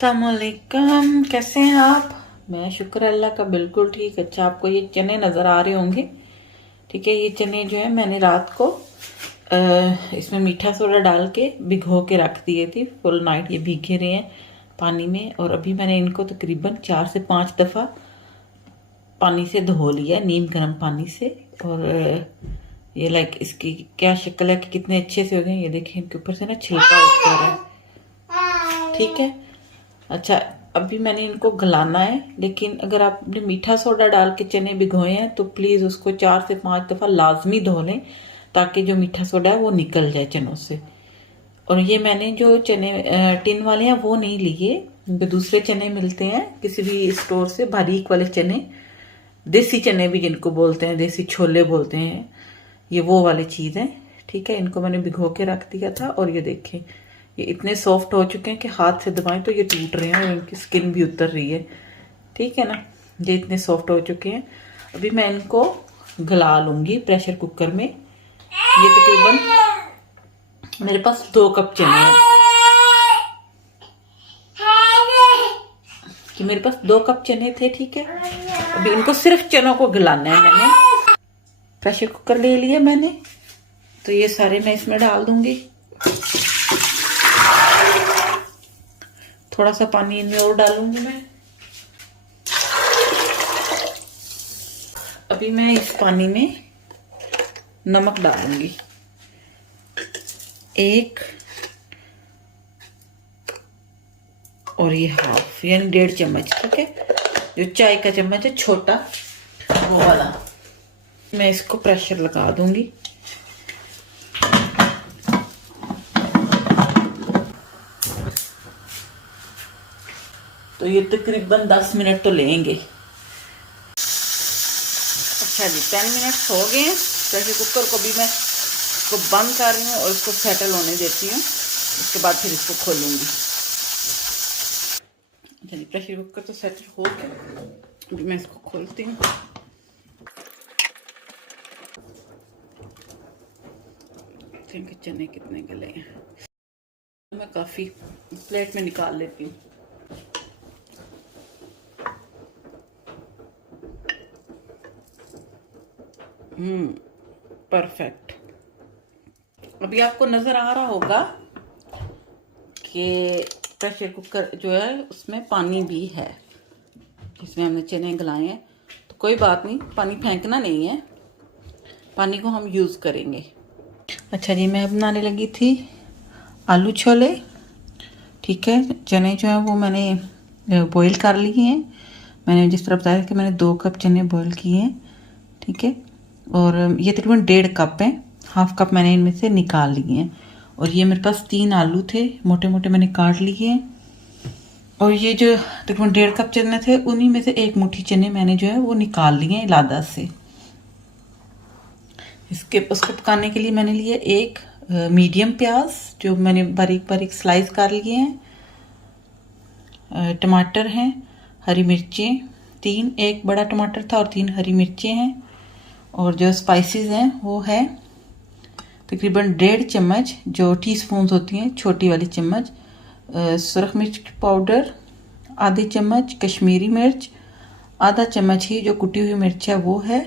अस्सलामुअलैकुम, कैसे हैं आप। मैं शुक्र अल्लाह का बिल्कुल ठीक। अच्छा, आपको ये चने नज़र आ रहे होंगे। ठीक है, ये चने जो है मैंने रात को इसमें मीठा सोडा डाल के भिगो के रख दिए थी। फुल नाइट ये भीगे रहे हैं पानी में। और अभी मैंने इनको तकरीबन 4 से 5 दफ़ा पानी से धो लिया, नीम गर्म पानी से। और ये लाइक इसकी क्या शक्ल है कि कितने अच्छे से हो गए। ये देखिए, इनके ऊपर से ना छिलका उठ रहा है। ठीक है। अच्छा, अभी मैंने इनको गलाना है, लेकिन अगर आपने मीठा सोडा डाल के चने भिगोए हैं तो प्लीज़ उसको 4 से 5 दफ़ा लाजमी धो लें, ताकि जो मीठा सोडा है वो निकल जाए चनों से। और ये मैंने जो चने टिन वाले हैं वो नहीं लिए, जो दूसरे चने मिलते हैं किसी भी स्टोर से, बारीक वाले चने, देसी चने भी जिनको बोलते हैं, देसी छोले बोलते हैं, ये वो वाली चीज़ है। ठीक है, इनको मैंने भिगो के रख दिया था। और ये देखें, ये इतने सॉफ्ट हो चुके हैं कि हाथ से दबाएं तो ये टूट रहे हैं और इनकी स्किन भी उतर रही है। ठीक है ना, ये इतने सॉफ्ट हो चुके हैं। अभी मैं इनको गला लूंगी प्रेशर कुकर में। ये तकरीबन मेरे पास 2 कप चने हैं, कि मेरे पास 2 कप चने थे। ठीक है, अभी इनको सिर्फ चनों को गलाना है। मैंने प्रेशर कुकर ले लिया मैंने, तो ये सारे मैं इसमें डाल दूंगी। थोड़ा सा पानी इनमें और डालूंगी मैं। अभी मैं इस पानी में नमक डालूंगी 1 और ये हाफ, यानी 1.5 चम्मच। ठीक है, जो चाय का चम्मच है छोटा वो वाला। मैं इसको प्रेशर लगा दूंगी। तो ये तकरीबन 10 मिनट तो लेंगे। अच्छा जी, 10 मिनट हो गए हैं। प्रेशर कुकर को भी मैं इसको बंद कर रही हूँ और इसको सेटल होने देती हूँ। उसके बाद फिर इसको खोलूंगी। अच्छा जी, प्रेशर कुकर तो सेटल हो गया। अभी मैं इसको खोलती हूँ। देखिए चने कितने गले हैं। मैं काफ़ी प्लेट में निकाल लेती हूँ। परफेक्ट। अभी आपको नज़र आ रहा होगा कि प्रेशर कुकर जो है उसमें पानी भी है, जिसमें हमने चने गलाए हैं। तो कोई बात नहीं, पानी फेंकना नहीं है, पानी को हम यूज़ करेंगे। अच्छा जी, मैं बनाने लगी थी आलू छोले। ठीक है, चने जो है वो मैंने बॉईल कर लिए हैं। मैंने जिस तरह बताया कि मैंने 2 कप चने बॉईल किए हैं। ठीक है, और ये तकरीबन 1.5 कप है, हाफ कप मैंने इनमें से निकाल लिए हैं। और ये मेरे पास 3 आलू थे, मोटे मोटे मैंने काट लिए हैं। और ये जो तकरीबन 1.5 कप चने थे, उन्हीं में से 1 मुट्ठी चने मैंने जो है वो निकाल लिए हैं इलादा से। उसको पकाने के लिए मैंने लिए 1 मीडियम प्याज, जो मैंने बारीक बारीक स्लाइस कर लिए हैं। टमाटर हैं, हरी मिर्चें 3, 1 बड़ा टमाटर था और 3 हरी मिर्चें हैं। और जो स्पाइसेस हैं वो है तकरीबन 1.5 चम्मच, जो टीस्पून होती हैं छोटी वाली चम्मच, सुरख मिर्च पाउडर, आधी चम्मच कश्मीरी मिर्च, आधा चम्मच ही जो कुटी हुई मिर्च है वो है।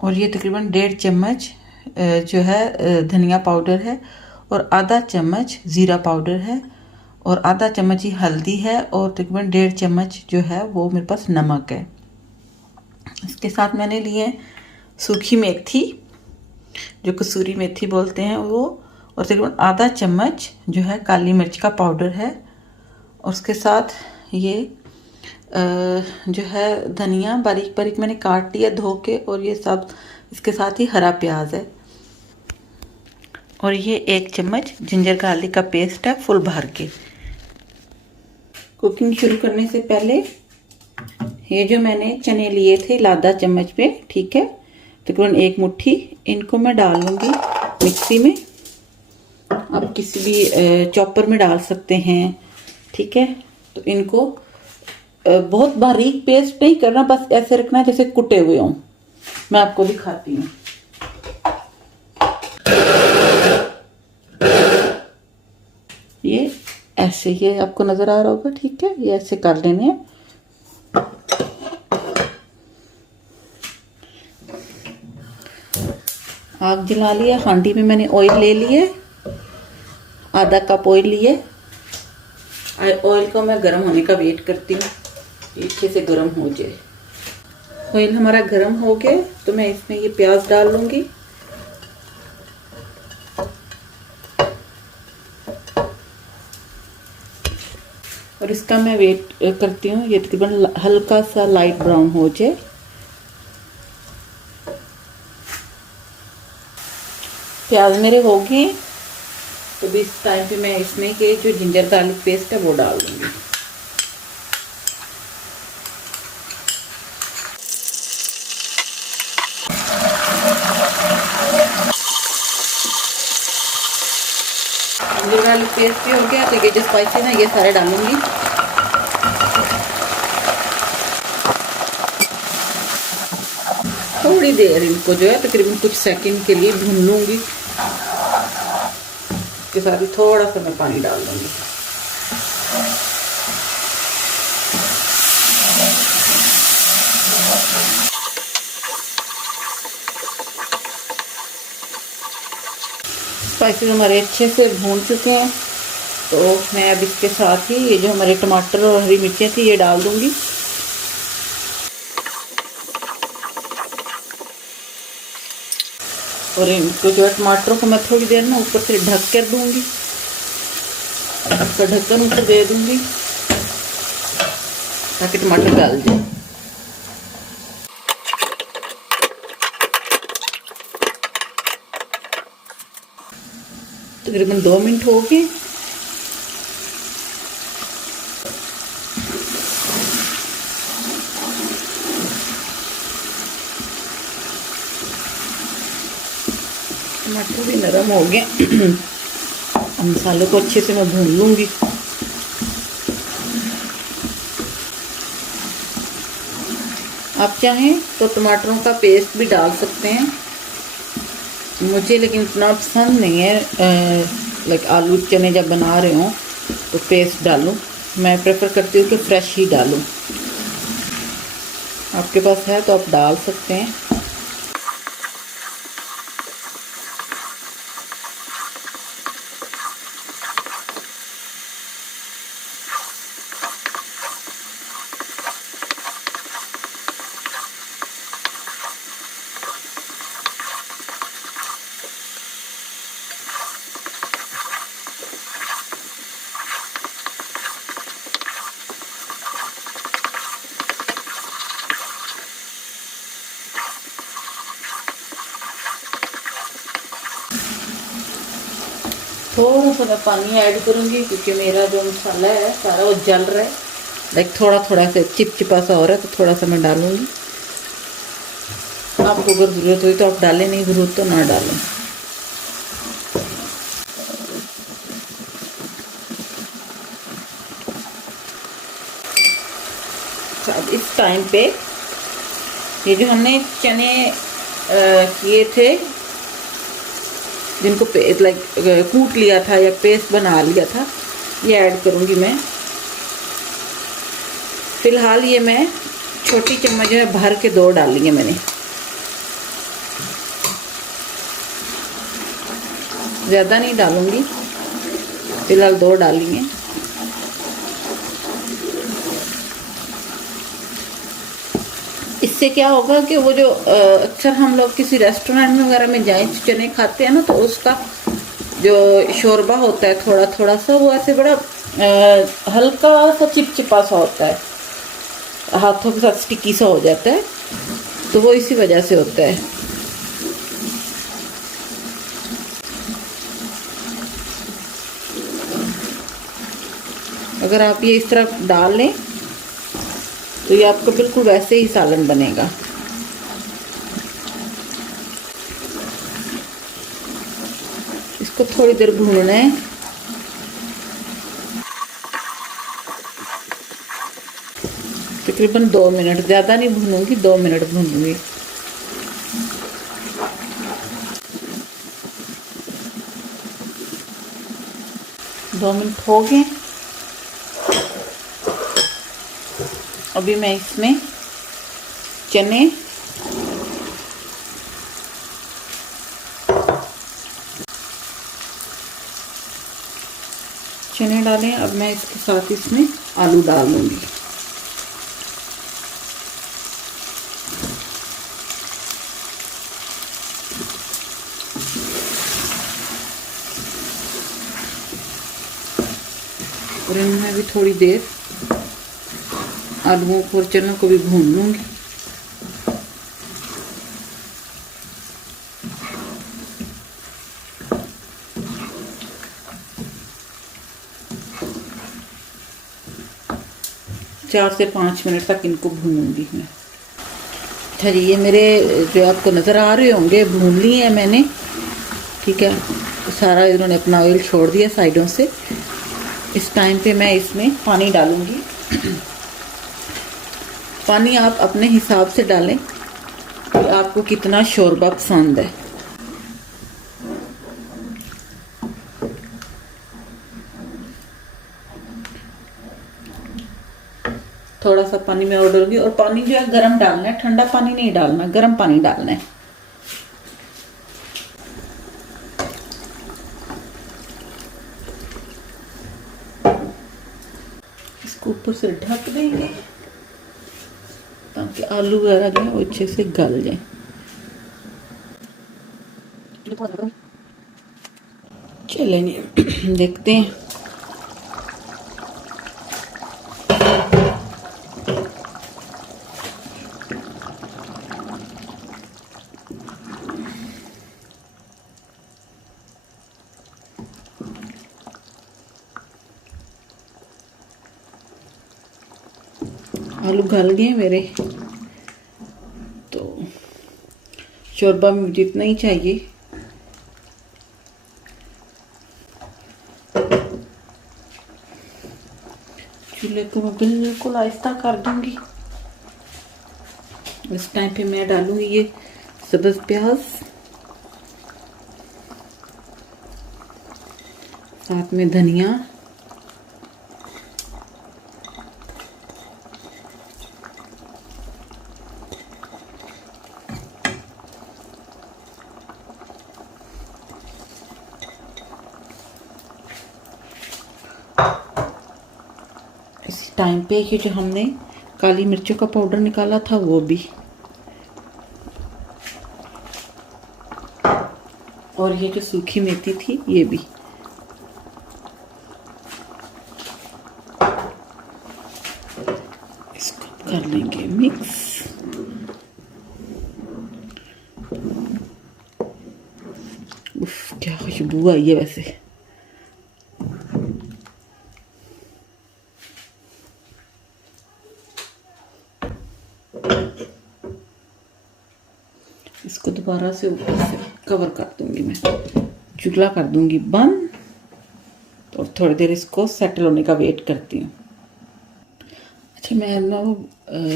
और ये तकरीबन 1.5 चम्मच जो है धनिया पाउडर है, और आधा चम्मच ज़ीरा पाउडर है, और आधा चम्मच ही हल्दी है, और तकरीबन 1.5 चम्मच जो है वो मेरे पास नमक है। इसके साथ मैंने लिए सूखी मेथी, जो कसूरी मेथी बोलते हैं वो, और तकरीबन आधा चम्मच जो है काली मिर्च का पाउडर है। और उसके साथ ये जो है धनिया बारीक बारीक मैंने काट लिया धो के, और ये सब इसके साथ ही हरा प्याज है। और ये 1 चम्मच जिंजर गार्लिक का पेस्ट है, फुल भर के। कुकिंग शुरू करने से पहले ये जो मैंने चने लिए थे लादा चम्मच पे, ठीक है, तकरीबन 1 मुट्ठी, इनको मैं डाल लूँगी मिक्सी में। आप किसी भी चॉपर में डाल सकते हैं। ठीक है, तो इनको बहुत बारीक पेस्ट नहीं करना, बस ऐसे रखना जैसे कुटे हुए हों। मैं आपको दिखाती हूँ। ये ऐसे ऐसे ये आपको नज़र आ रहा होगा, ठीक है। ये ऐसे कर लेने हैं। आग जला लिया, हांडी में मैंने ऑयल ले लिए, आधा कप ऑयल लिए। ऑयल को मैं गर्म होने का वेट करती हूँ, अच्छे से गर्म हो जाए। ऑयल हमारा गर्म हो गया तो मैं इसमें ये प्याज डाल लूंगी। और इसका मैं वेट करती हूँ ये तकरीबन हल्का सा लाइट ब्राउन हो जाए। प्याज मेरे हो गए तो भी इस टाइम पे मैं इसमें के जो जिंजर गार्लिक पेस्ट है वो डाल दूंगी। जिंजर गार्लिक पेस्ट भी हो गया तो ये जो स्पाइसी ना ये सारे डालूंगी। थोड़ी देर इनको जो है तकरीबन कुछ सेकंड के लिए भून लूंगी। इसके साथ ही थोड़ा सा मैं पानी डाल दूंगी। स्पाइसेस हमारे अच्छे से भून चुके हैं तो मैं अब इसके साथ ही ये जो हमारे टमाटर और हरी मिर्चें थी ये डाल दूंगी। और इनको जो है टमाटरों को मैं थोड़ी देर ना ऊपर से ढक कर दूंगी, इसका ढक्कन ऊपर दे दूंगी ताकि टमाटर गल जाए। तकरीबन 2 मिनट हो गए। टमाटर भी नरम हो गए। मसाले को अच्छे से मैं भून लूंगी। आप चाहें तो टमाटरों का पेस्ट भी डाल सकते हैं, मुझे लेकिन इतना पसंद नहीं है। लाइक आलू चने जब बना रहे हो तो पेस्ट डालूं, मैं प्रेफर करती हूँ कि फ्रेश ही डालूं। आपके पास है तो आप डाल सकते हैं। थोड़ा सा मैं पानी ऐड करूंगी क्योंकि मेरा जो मसाला है सारा वो जल रहा है। लाइक थोड़ा थोड़ा सा चिपचिपा सा हो रहा है तो थोड़ा सा मैं डालूंगी। आपको अगर ज़रूरत हुई तो आप डालें, नहीं ज़रूरत तो ना डालें। इस टाइम पे ये जो हमने चने किए थे जिनको लाइक कूट लिया था या पेस्ट बना लिया था ये ऐड करूंगी मैं। फिलहाल ये मैं छोटी चम्मच जो है भर के 2 डाली है मैंने, ज़्यादा नहीं डालूंगी। फिलहाल 2 डाली हैं। इससे क्या होगा कि वो जो अक्सर हम लोग किसी रेस्टोरेंट में वगैरह में जाएं चने खाते हैं ना तो उसका जो शोरबा होता है थोड़ा थोड़ा सा वो ऐसे बड़ा हल्का सा चिपचिपा सा होता है, हाथों के साथ स्टिकी सा हो जाता है, तो वो इसी वजह से होता है। अगर आप ये इस तरह डाल लें तो ये आपका बिल्कुल वैसे ही सालन बनेगा। इसको थोड़ी देर भूनना है। तकरीबन 2 मिनट, ज़्यादा नहीं भूनूंगी, 2 मिनट भूनूंगी। दो मिनट हो गए। अभी मैं इसमें चने डालें। अब मैं इसके साथ इसमें आलू डाल दूंगी। और इनमें भी थोड़ी देर आलूओं को और चनों को भी भून लूंगी। चार से 5 मिनट तक इनको भूनूंगी मैं। अच्छा जी, ये मेरे जो आपको नज़र आ रहे होंगे भून लिए हैं मैंने, ठीक है। सारा इन्होंने अपना ऑयल छोड़ दिया साइडों से। इस टाइम पे मैं इसमें पानी डालूंगी। पानी आप अपने हिसाब से डालें कि आपको कितना शोरबा पसंद है। थोड़ा सा पानी मैं और डालूंगी। और पानी जो है गर्म डालना है, ठंडा पानी नहीं डालना, गर्म पानी डालना है। इसको ऊपर से ढक देंगे ताकि आलू वगैरह जो है वो अच्छे से गल जाए। चलेंगे देखते हैं। आलू गल गए मेरे, तो शोरबा में जितना ही चाहिए चूल्हे को मैं बिल्कुल आहिस्ता कर दूंगी। इस टाइम पे मैं डालूंगी ये सब्ज प्याज, साथ में धनिया, इस टाइम पे ये जो हमने काली मिर्चों का पाउडर निकाला था वो भी, और ये जो सूखी मेथी थी ये भी। इसको कर लेंगे मिक्स। उफ, क्या खुशबू आई है वैसे। इसको दोबारा से ऊपर से कवर कर दूंगी मैं, चूल्हा कर दूंगी बंद। तो थोड़ी देर इसको सेटल होने का वेट करती हूँ। अच्छा, मैं ना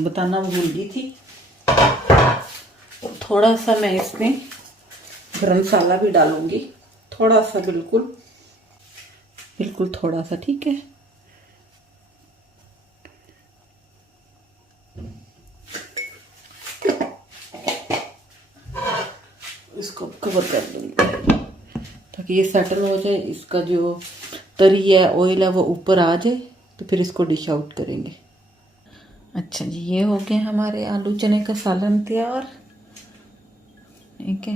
बताना भूल गई थी, तो थोड़ा सा मैं इसमें गरम मसाला भी डालूंगी, थोड़ा सा, बिल्कुल बिल्कुल थोड़ा सा, ठीक है। इसको कवर कर दूंगी ताकि ये सेटल हो जाए, इसका जो तरी है ऑयल है वो ऊपर आ जाए, तो फिर इसको डिश आउट करेंगे। अच्छा जी, ये हो गए हमारे आलू चने का सालन तैयार, ठीक है।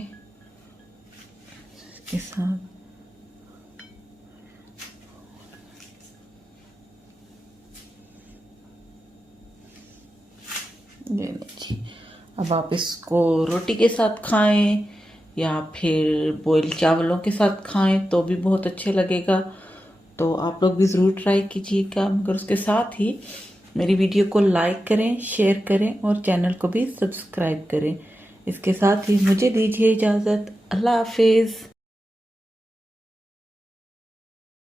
इसके साथ ये जी, अब आप इसको रोटी के साथ खाएं या फिर बॉयल चावलों के साथ खाएं तो भी बहुत अच्छे लगेगा। तो आप लोग भी ज़रूर ट्राई कीजिएगा, मगर उसके साथ ही मेरी वीडियो को लाइक करें, शेयर करें और चैनल को भी सब्सक्राइब करें। इसके साथ ही मुझे दीजिए इजाज़त। अल्लाह हाफिज़।